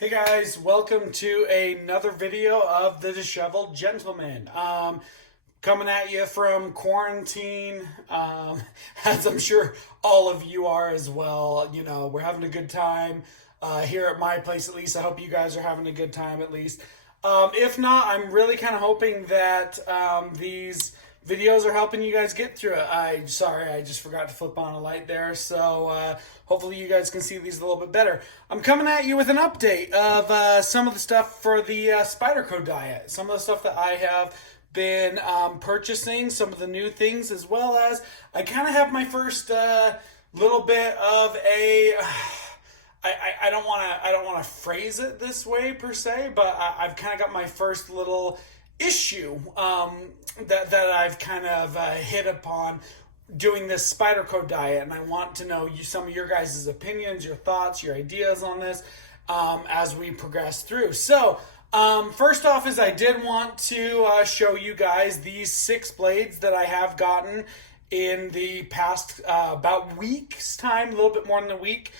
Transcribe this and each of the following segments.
Hey guys, welcome to another video of the Disheveled Gentleman. Coming at you from quarantine, as I'm sure all of you are as well. You know, we're having a good time here at my place at least. I hope you guys are having a good time at least. If not, I'm really kind of hoping that these videos are helping you guys get through it. I just forgot to flip on a light there, so hopefully you guys can see these a little bit better. I'm coming at you with an update of some of the stuff for the Spyderco diet, some of the stuff that I have been purchasing, some of the new things, as well as I kind of have my first little bit of a I don't want to phrase it this way per se, but I've kind of got my first little issue that I've kind of hit upon doing this Spyderco diet, and I want to know some of your guys' opinions, your thoughts, your ideas on this as we progress through. So first off is I did want to show you guys these 6 blades that I have gotten in the past about week's time, a little bit more than a week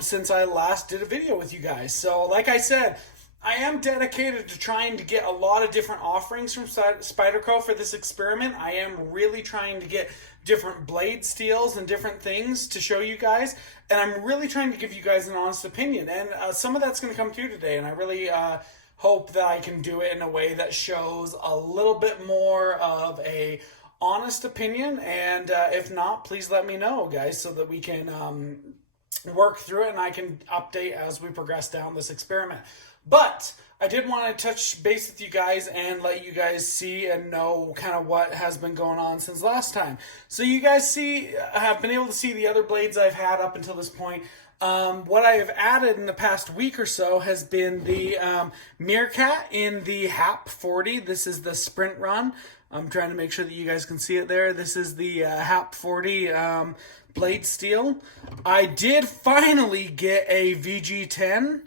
since I last did a video with you guys. So like I said, I am dedicated to trying to get a lot of different offerings from Spyderco for this experiment. I am really trying to get different blade steels and different things to show you guys. And I'm really trying to give you guys an honest opinion. And some of that's going to come through today. And I really hope that I can do it in a way that shows a little bit more of a honest opinion. And if not, please let me know, guys, so that we can work through it and I can update as we progress down this experiment. But I did want to touch base with you guys and let you guys see and know kind of what has been going on since last time. So you guys have been able to see the other blades I've had up until this point. What I have added in the past week or so has been the Meerkat in the HAP 40. This is the Sprint Run. I'm trying to make sure that you guys can see it there. This is the HAP 40 blade steel. I did finally get a VG10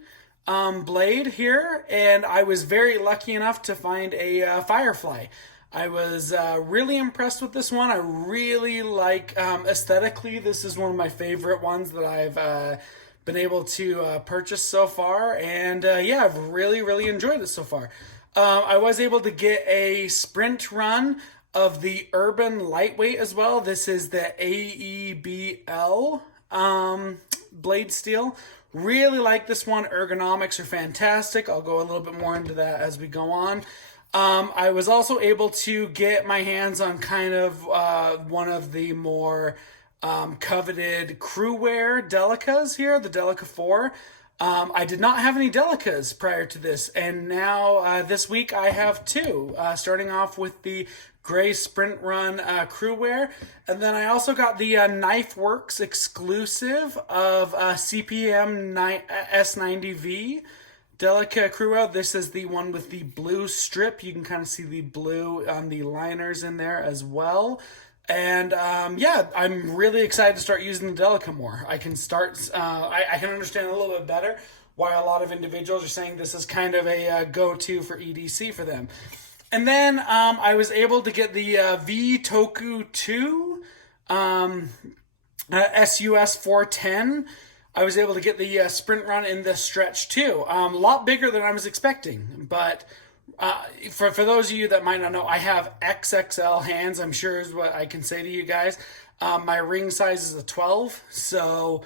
blade here, and I was very lucky enough to find a Firefly. I was really impressed with this one. I really like aesthetically, this is one of my favorite ones that I've been able to purchase so far, and yeah, I've really enjoyed it so far. I was able to get a sprint run of the Urban Lightweight as well. This is the AEBL blade steel. Really like this one. Ergonomics are fantastic. I'll go a little bit more into that as we go on. I was also able to get my hands on kind of one of the more coveted crew wear Delicas here, the Delica 4. I did not have any Delicas prior to this, and now this week I have 2, starting off with the gray Sprint Run crew wear, and then I also got the Knife Works exclusive of CPM S90V Delica crew wear. This is the one with the blue strip. You can kind of see the blue on the liners in there as well. And yeah, I'm really excited to start using the Delica more. I can start, I can understand a little bit better why a lot of individuals are saying this is kind of a go-to for EDC for them. And then I was able to get the V-Toku 2 SUS 410. I was able to get the Sprint Run in the Stretch 2. A lot bigger than I was expecting, but for those of you that might not know, I have XXL hands, I'm sure is what I can say to you guys. My ring size is a 12, so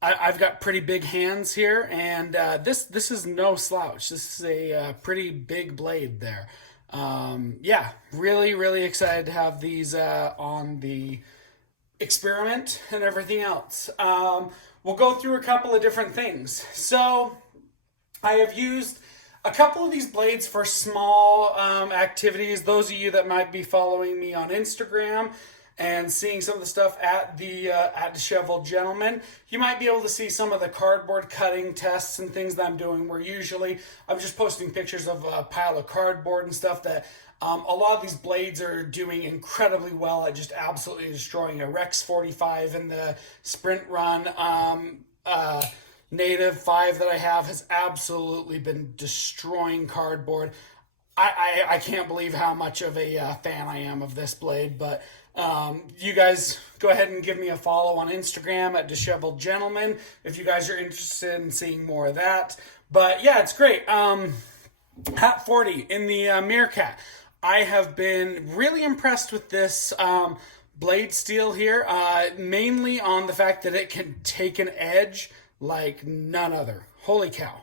I've got pretty big hands here, and this is no slouch. This is a pretty big blade there. Yeah, really excited to have these on the experiment and everything else. We'll go through a couple of different things. So I have used a couple of these blades for small activities. Those of you that might be following me on Instagram and seeing some of the stuff at the Disheveled Gentleman, you might be able to see some of the cardboard cutting tests and things that I'm doing, where usually I'm just posting pictures of a pile of cardboard and stuff that a lot of these blades are doing incredibly well at just absolutely destroying. A Rex 45 in the Sprint Run Native 5 that I have has absolutely been destroying cardboard. I can't believe how much of a fan I am of this blade, but You guys go ahead and give me a follow on Instagram at Disheveled Gentleman if you guys are interested in seeing more of that. But yeah, it's great. Hat 40 in the Meerkat. I have been really impressed with this blade steel here, mainly on the fact that it can take an edge like none other. Holy cow.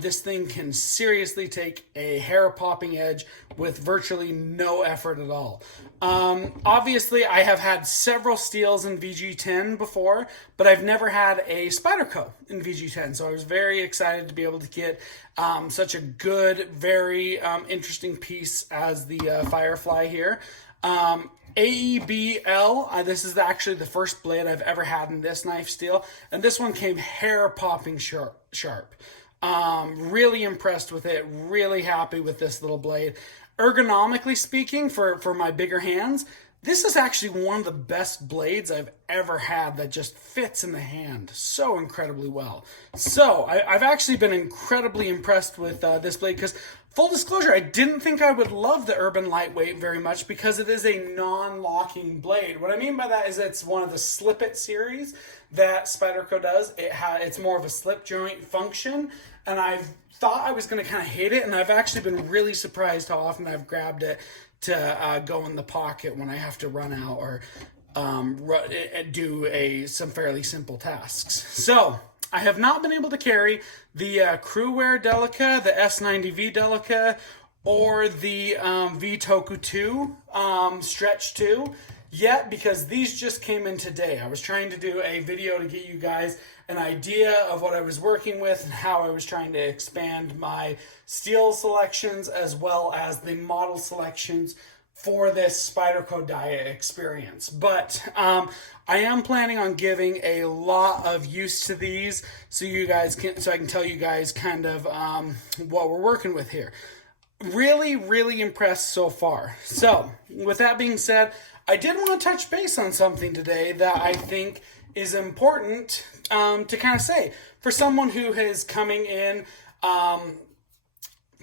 This thing can seriously take a hair-popping edge with virtually no effort at all. Obviously, I have had several steels in VG10 before, but I've never had a Spyderco in VG10, so I was very excited to be able to get such a good, very interesting piece as the Firefly here. AEBL, this is actually the first blade I've ever had in this knife steel, and this one came hair-popping sharp. Really impressed with it, really happy with this little blade. Ergonomically speaking, for my bigger hands, this is actually one of the best blades I've ever had that just fits in the hand so incredibly well. So I've actually been incredibly impressed with this blade because, full disclosure, I didn't think I would love the Urban Lightweight very much because it is a non-locking blade. What I mean by that is it's one of the Slip It series that Spyderco does. It's more of a slip joint function, and I've thought I was going to kind of hate it, and I've actually been really surprised how often I've grabbed it to go in the pocket when I have to run out or do some fairly simple tasks. So I have not been able to carry the Crewwear Delica, the S90V Delica, or the V-Toku 2 Stretch 2 yet because these just came in today. I was trying to do a video to get you guys an idea of what I was working with and how I was trying to expand my steel selections as well as the model selections for this Spyderco Dia experience. But I am planning on giving a lot of use to these so I can tell you guys kind of what we're working with here. Really, really impressed so far. So with that being said, I did want to touch base on something today that I think is important to kind of say. For someone who is coming in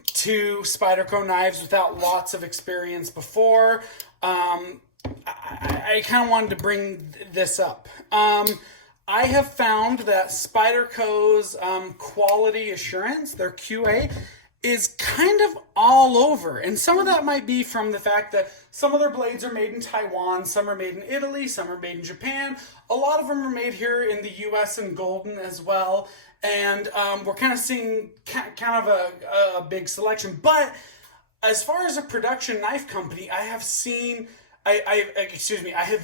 to Spyderco knives without lots of experience before, I kind of wanted to bring this up. I have found that Spyderco's quality assurance, their QA, is kind of all over. And some of that might be from the fact that some of their blades are made in Taiwan, some are made in Italy, some are made in Japan. A lot of them are made here in the US and Golden as well. And we're kind of seeing kind of a big selection. But as far as a production knife company, I have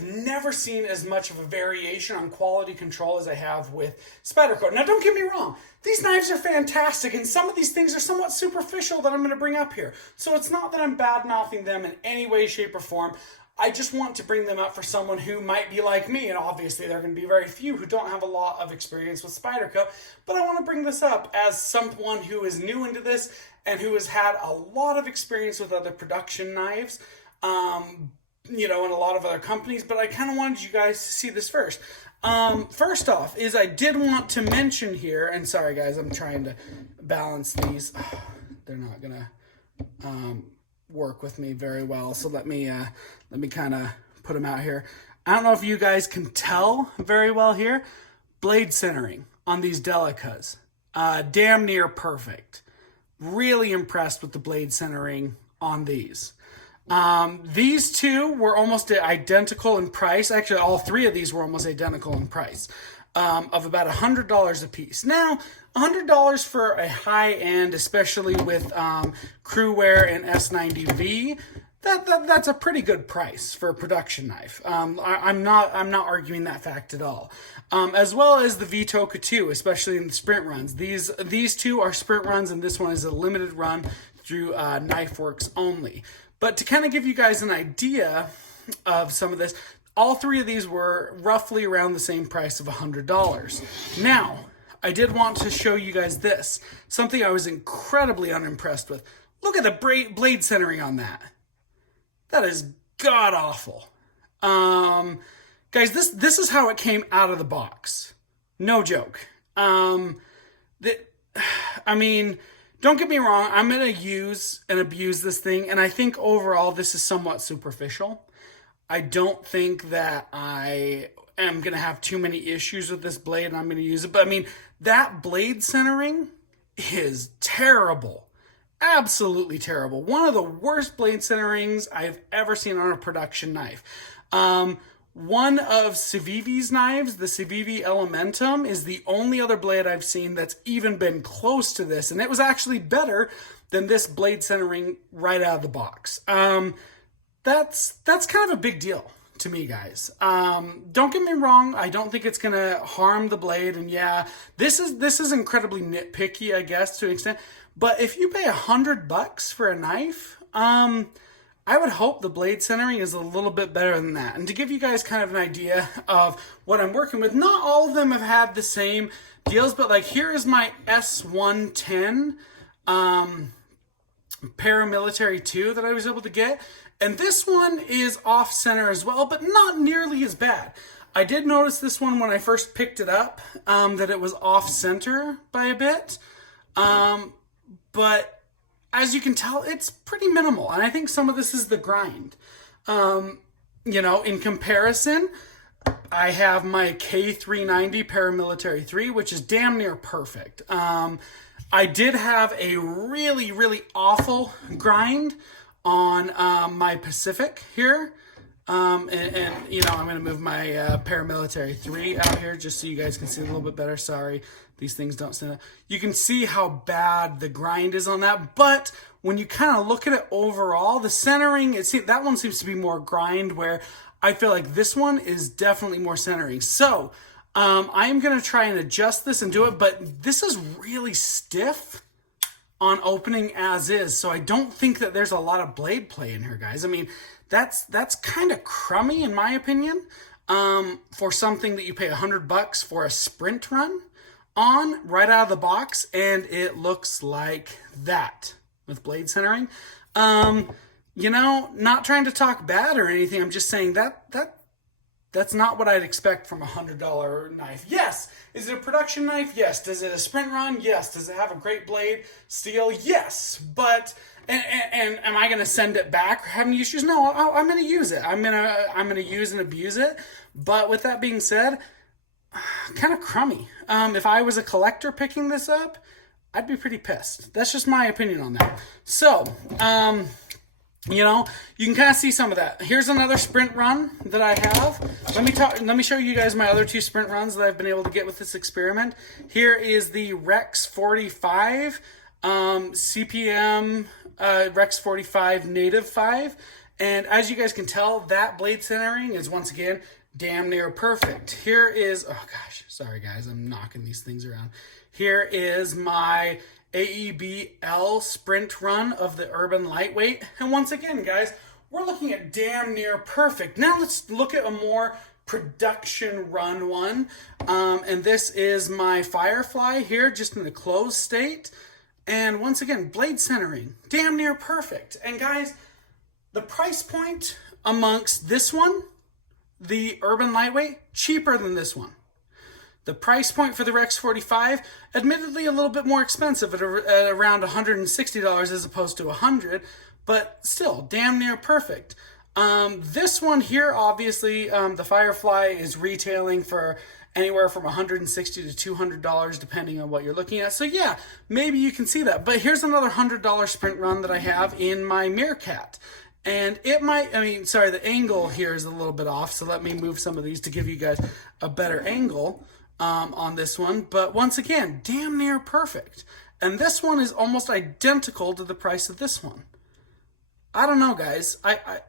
never seen as much of a variation on quality control as I have with Spyderco. Now, don't get me wrong. These knives are fantastic, and some of these things are somewhat superficial that I'm going to bring up here. So it's not that I'm bad-mouthing them in any way, shape, or form. I just want to bring them up for someone who might be like me, and obviously there are going to be very few who don't have a lot of experience with Spyderco, but I want to bring this up as someone who is new into this and who has had a lot of experience with other production knives, and a lot of other companies, but I kind of wanted you guys to see this first. First off is I did want to mention here, and sorry guys, I'm trying to balance these. They're not gonna work with me very well, so let me kind of put them out here. I don't know if you guys can tell very well here. Blade centering on these Delicas, damn near perfect. Really impressed with the blade centering on these. These two were almost identical in price. Actually, all three of these were almost identical in price, of about $100 a piece. Now, $100 for a high end, especially with Crewwear and S90V, that's a pretty good price for a production knife. I'm not arguing that fact at all. As well as the V-Toku 2, especially in the sprint runs. These two are sprint runs, and this one is a limited run through KnifeWorks only. But to kind of give you guys an idea of some of this, all three of these were roughly around the same price of $100. Now, I did want to show you guys this, something I was incredibly unimpressed with. Look at the blade centering on that. That is god-awful. Guys, this is how it came out of the box. No joke. Don't get me wrong, I'm going to use and abuse this thing, and I think overall this is somewhat superficial. I don't think that I am going to have too many issues with this blade and I'm going to use it. But I mean, that blade centering is terrible. Absolutely terrible. One of the worst blade centerings I've ever seen on a production knife. One of Civivi's knives, the Civivi Elementum, is the only other blade I've seen that's even been close to this. And it was actually better than this blade centering right out of the box. That's kind of a big deal to me, guys. Don't get me wrong. I don't think it's going to harm the blade. And yeah, this is incredibly nitpicky, I guess, to an extent. But if you pay $100 for a knife, I would hope the blade centering is a little bit better than that. And to give you guys kind of an idea of what I'm working with, not all of them have had the same deals, but like here is my S110 Paramilitary 2 that I was able to get. And this one is off center as well, but not nearly as bad. I did notice this one when I first picked it up, that it was off center by a bit. But as you can tell, it's pretty minimal. And I think some of this is the grind. You know, in comparison, I have my K390 Paramilitary 3, which is damn near perfect. I did have a really, really awful grind on my Pacific here. And you know, I'm going to move my Paramilitary 3 out here just so you guys can see a little bit better. Sorry, these things don't stand up. You can see how bad the grind is on that. But when you kind of look at it overall, the centering, that one seems to be more grind, where I feel like this one is definitely more centering. So I am going to try and adjust this and do it. But this is really stiff on opening as is. So I don't think that there's a lot of blade play in here, guys. I mean, that's kind of crummy in my opinion, for something that you pay $100 for a sprint run on right out of the box, and it looks like that with blade centering. You know, not trying to talk bad or anything. I'm just saying that's not what I'd expect from a $100 knife. Yes. Is it a production knife? Yes. Does it a sprint run? Yes. Does it have a great blade steel? Yes. But and am I going to send it back or have any issues? No. I'm going to use it. I'm going to use and abuse it. But with that being said, kind of crummy. If I was a collector picking this up, I'd be pretty pissed. That's just my opinion on that. So, you know, you can kind of see some of that. Here's another sprint run that I have. Let me show you guys my other two sprint runs that I've been able to get with this experiment. Here is the Rex 45 CPM Rex 45 Native 5. And as you guys can tell, that blade centering is once again damn near perfect. Here is, oh gosh, sorry guys, I'm knocking these things around. Here is my AEBL sprint run of the Urban Lightweight. And once again, guys, we're looking at damn near perfect. Now let's look at a more production run one. And this is my Firefly here, just in the closed state. And once again, blade centering, damn near perfect. And guys, the price point amongst this one, the Urban Lightweight, cheaper than this one. The price point for the Rex 45, admittedly a little bit more expensive at around $160 as opposed to $100, but still damn near perfect. This one here, obviously, the Firefly is retailing for anywhere from $160 to $200 depending on what you're looking at. So yeah, maybe you can see that. But here's another $100 sprint run that I have in my Meerkat. And it might, the angle here is a little bit off, so let me move some of these to give you guys a better angle on this one. But once again, damn near perfect. And this one is almost identical to the price of this one. I don't know, guys. I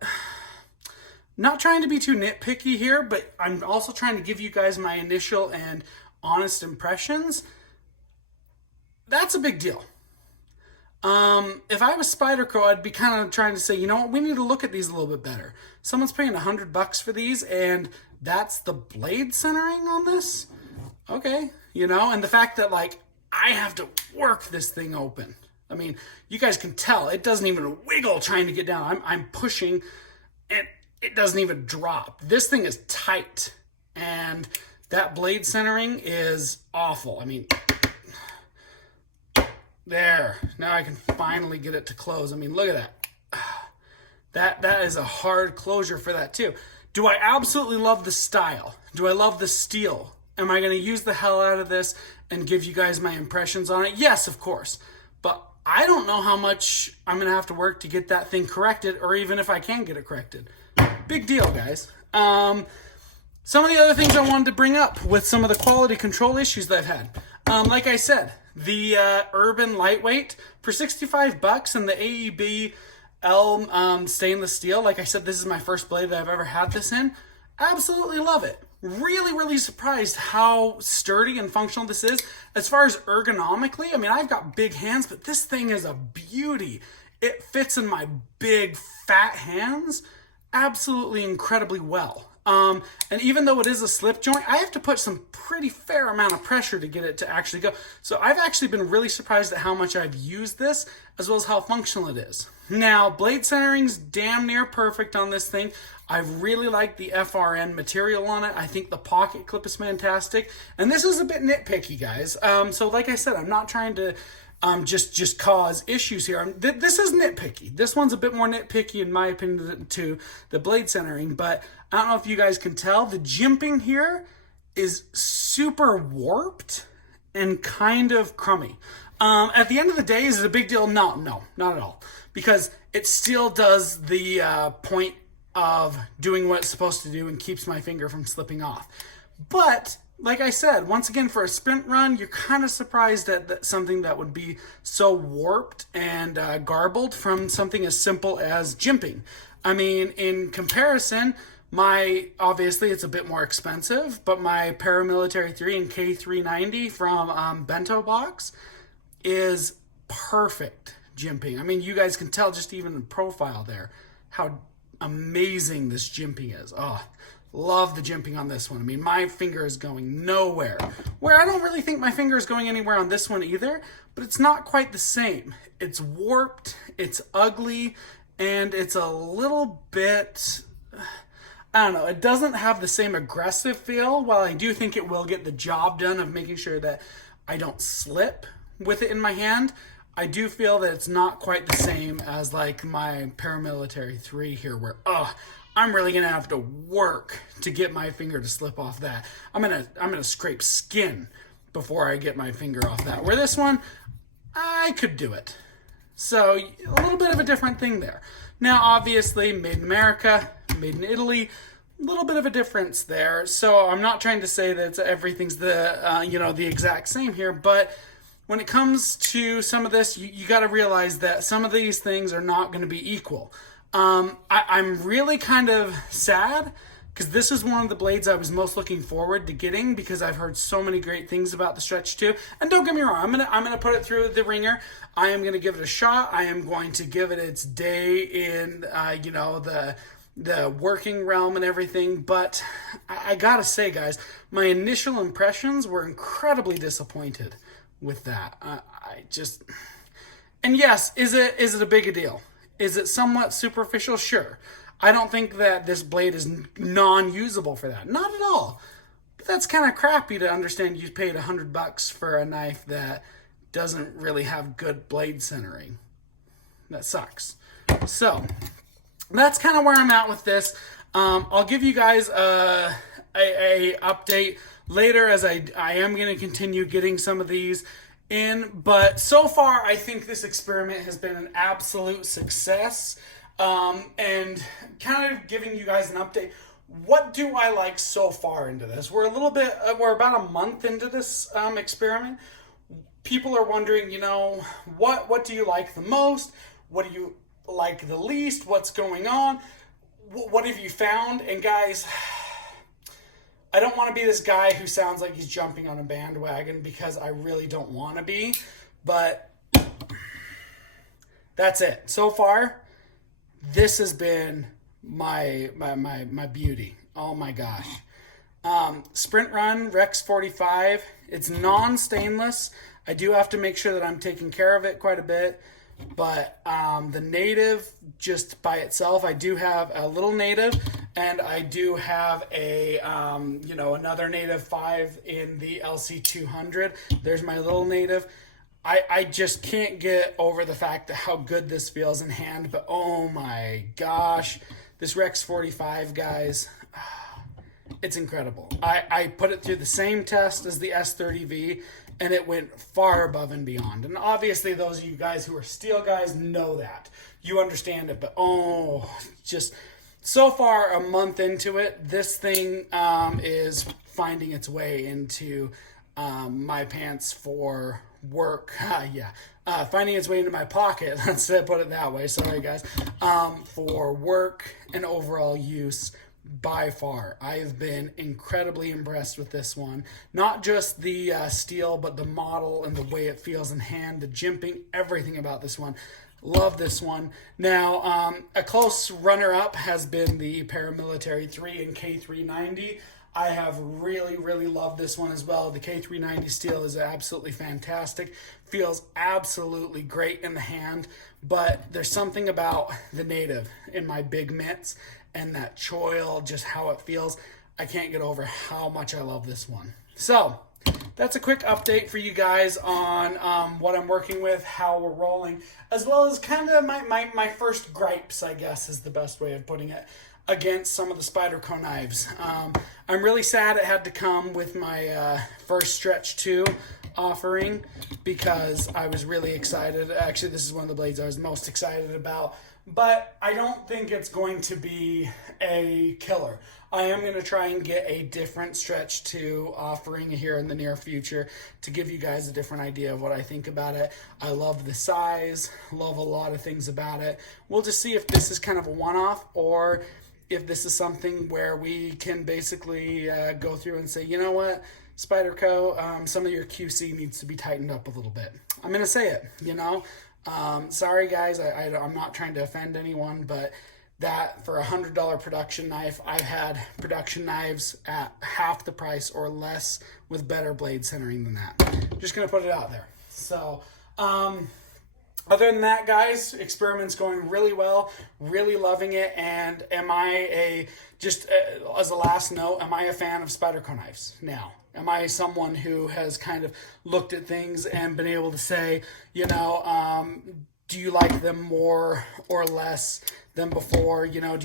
not trying to be too nitpicky here, but I'm also trying to give you guys my initial and honest impressions. That's a big deal. If I was Spyderco, I'd be kind of trying to say, you know what, we need to look at these a little bit better. Someone's paying $100 for these, and that's the blade centering on this? Okay, you know, and the fact that, like, I have to work this thing open. I mean, you guys can tell, it doesn't even wiggle trying to get down. I'm pushing, and it doesn't even drop. This thing is tight, and that blade centering is awful. I mean, there. Now I can finally get it to close. I mean, look at that. That is a hard closure for that too. Do I absolutely love the style? Do I love the steel? Am I going to use the hell out of this and give you guys my impressions on it? Yes, of course. But I don't know how much I'm going to have to work to get that thing corrected, or even if I can get it corrected. Big deal, guys. Some of the other things I wanted to bring up with some of the quality control issues that I've had. Like I said, the Urban Lightweight for $65 and the AEB L stainless steel. Like I said, this is my first blade that I've ever had this in. Absolutely love it. Really, really surprised how sturdy and functional this is. As far as ergonomically, I mean, I've got big hands, but this thing is a beauty. It fits in my big, fat hands absolutely incredibly well. And even though it is a slip joint, I have to put some pretty fair amount of pressure to get it to actually go. So I've actually been really surprised at how much I've used this, as well as how functional it is. Now, blade centering's damn near perfect on this thing. I really like the FRN material on it. I think the pocket clip is fantastic. And this is a bit nitpicky, guys. So like I said, I'm not trying to just cause issues here. This is nitpicky. This one's a bit more nitpicky in my opinion to the blade centering, but I don't know if you guys can tell, the jimping here is super warped and kind of crummy. At the end of the day, is it a big deal? No, not at all. Because it still does the point of doing what it's supposed to do and keeps my finger from slipping off. But like I said, once again, for a sprint run, you're kind of surprised at something that would be so warped and garbled from something as simple as jimping. I mean, in comparison, obviously it's a bit more expensive, but my Paramilitary 3 and K390 from Bento Box is perfect jimping. I mean, you guys can tell just even in profile there how amazing this jimping is. Oh, love the jimping on this one. I mean, my finger is going nowhere. Where I don't really think my finger is going anywhere on this one either, but it's not quite the same. It's warped, it's ugly, and it's a little bit, I don't know, it doesn't have the same aggressive feel. While I do think it will get the job done of making sure that I don't slip with it in my hand, I do feel that it's not quite the same as like my Paramilitary 3 here, where, I'm really gonna have to work to get my finger to slip off that. I'm gonna scrape skin before I get my finger off that. Where this one, I could do it. So a little bit of a different thing there. Now, obviously, made in America, made in Italy, a little bit of a difference there. So I'm not trying to say that everything's the exact same here, but when it comes to some of this, you got to realize that some of these things are not going to be equal. I'm really kind of sad because this is one of the blades I was most looking forward to getting because I've heard so many great things about the Stretch 2. And don't get me wrong, I'm gonna put it through the ringer. I am gonna give it a shot. I am going to give it its day in the working realm and everything. But I gotta say, guys, my initial impressions were incredibly disappointed with that. And yes, is it a big deal? Is it somewhat superficial? Sure. I don't think that this blade is non-usable for that. Not at all. But that's kind of crappy to understand you paid $100 for a knife that doesn't really have good blade centering. That sucks. So, that's kind of where I'm at with this. I'll give you guys a update later as I am going to continue getting some of these in, but so far I think this experiment has been an absolute success, and kind of giving you guys an update. What do I like so far into this? We're about a month into this experiment. People are wondering, what do you like the most? What do you like the least? What's going on? What have you found? And guys, I don't want to be this guy who sounds like he's jumping on a bandwagon because I really don't want to be, but that's it. So far, this has been my beauty. Oh my gosh. Sprint Run Rex 45. It's non-stainless. I do have to make sure that I'm taking care of it quite a bit. But the native, just by itself, I do have a little native, and I do have a another native 5 in the LC200. There's my little native. I just can't get over the fact that how good this feels in hand. But oh my gosh, this Rex 45, guys, it's incredible. I put it through the same test as the S30V, and it went far above and beyond. And obviously, those of you guys who are steel guys know that. You understand it, but oh, just so far, a month into it, this thing is finding its way into my pants for work. Finding its way into my pocket. Let's put it that way. Sorry, guys. For work and overall use. By far, I've been incredibly impressed with this one. Not just the steel, but the model and the way it feels in hand, the jimping, everything about this one. Love this one. Now, a close runner-up has been the Paramilitary 3 and K390. I have really, really loved this one as well. The K390 steel is absolutely fantastic. Feels absolutely great in the hand, but there's something about the Native in my big mitts and that choil, just how it feels. I can't get over how much I love this one. So, that's a quick update for you guys on what I'm working with, how we're rolling, as well as kind of my first gripes, I guess is the best way of putting it, against some of the Spyderco knives. I'm really sad it had to come with my first Stretch 2 offering because I was really excited. Actually, this is one of the blades I was most excited about, but I don't think it's going to be a killer. I am going to try and get a different Stretch 2 offering here in the near future to give you guys a different idea of what I think about it. I love the size, love a lot of things about it. We'll just see if this is kind of a one-off or if this is something where we can basically go through and say, you know what, Spyderco, some of your QC needs to be tightened up a little bit. I'm going to say it, you know. Sorry, guys, I'm not trying to offend anyone, but that for a $100 production knife, I've had production knives at half the price or less with better blade centering than that. Just going to put it out there. So, other than that, guys, experiment's going really well, really loving it. And am I as a last note, am I a fan of Spyderco knives now? Am I someone who has kind of looked at things and been able to say, you know, do you like them more or less than before? You know,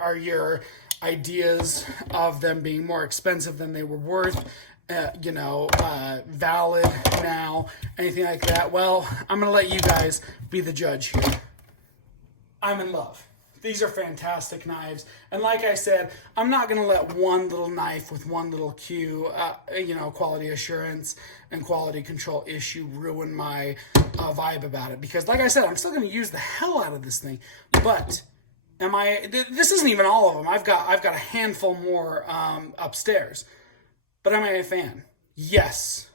are your ideas of them being more expensive than they were worth, valid now? Anything like that? Well, I'm going to let you guys be the judge here. I'm in love. These are fantastic knives. And like I said, I'm not going to let one little knife with one little Q, quality assurance and quality control issue ruin my vibe about it. Because like I said, I'm still going to use the hell out of this thing. But this isn't even all of them. I've got a handful more upstairs. But am I a fan? Yes.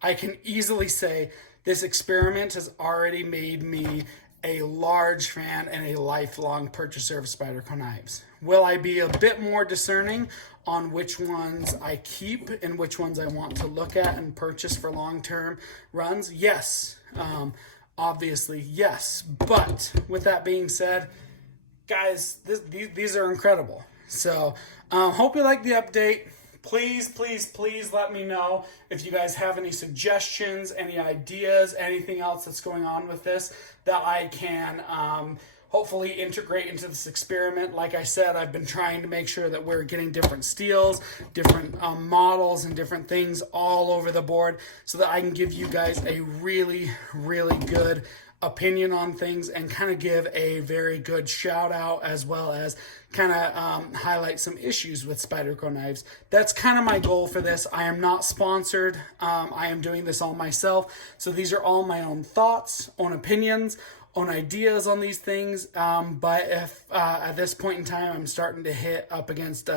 I can easily say this experiment has already made me a large fan and a lifelong purchaser of Spyderco knives. Will I be a bit more discerning on which ones I keep and which ones I want to look at and purchase for long-term runs? Yes. Obviously, yes. But with that being said, guys, these are incredible. So, hope you like the update. Please, please, please let me know if you guys have any suggestions, any ideas, anything else that's going on with this that I can hopefully integrate into this experiment. Like I said, I've been trying to make sure that we're getting different steels, different models, and different things all over the board so that I can give you guys a really, really good opinion on things and kind of give a very good shout out as well as kind of highlight some issues with Spyderco knives. That's kind of my goal for this. I am not sponsored. I am doing this all myself. So these are all my own thoughts, own opinions, own ideas on these things. But if at this point in time I'm starting to hit up against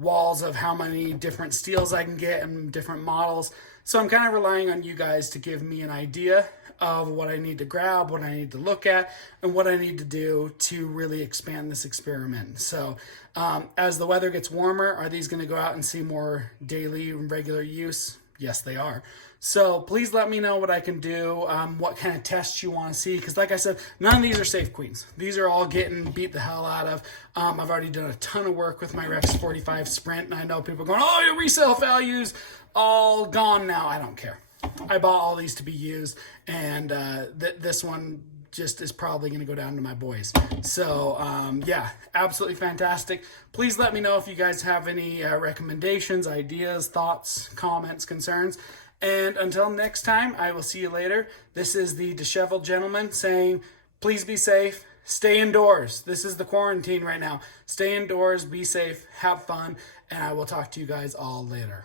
walls of how many different steels I can get and different models, so I'm kind of relying on you guys to give me an idea of what I need to grab, what I need to look at, and what I need to do to really expand this experiment. So as the weather gets warmer, are these going to go out and see more daily and regular use? Yes, they are. So please let me know what I can do, what kind of tests you want to see. Because like I said, none of these are safe queens. These are all getting beat the hell out of. I've already done a ton of work with my Rex 45 Sprint. And I know people are going, oh, your resale value's all gone now. I don't care. I bought all these to be used, and this one just is probably going to go down to my boys. So yeah, absolutely fantastic. Please let me know if you guys have any recommendations, ideas, thoughts, comments, concerns. And until next time, I will see you later. This is the Disheveled Gentleman saying, please be safe, stay indoors. This is the quarantine right now. Stay indoors, be safe, have fun, and I will talk to you guys all later.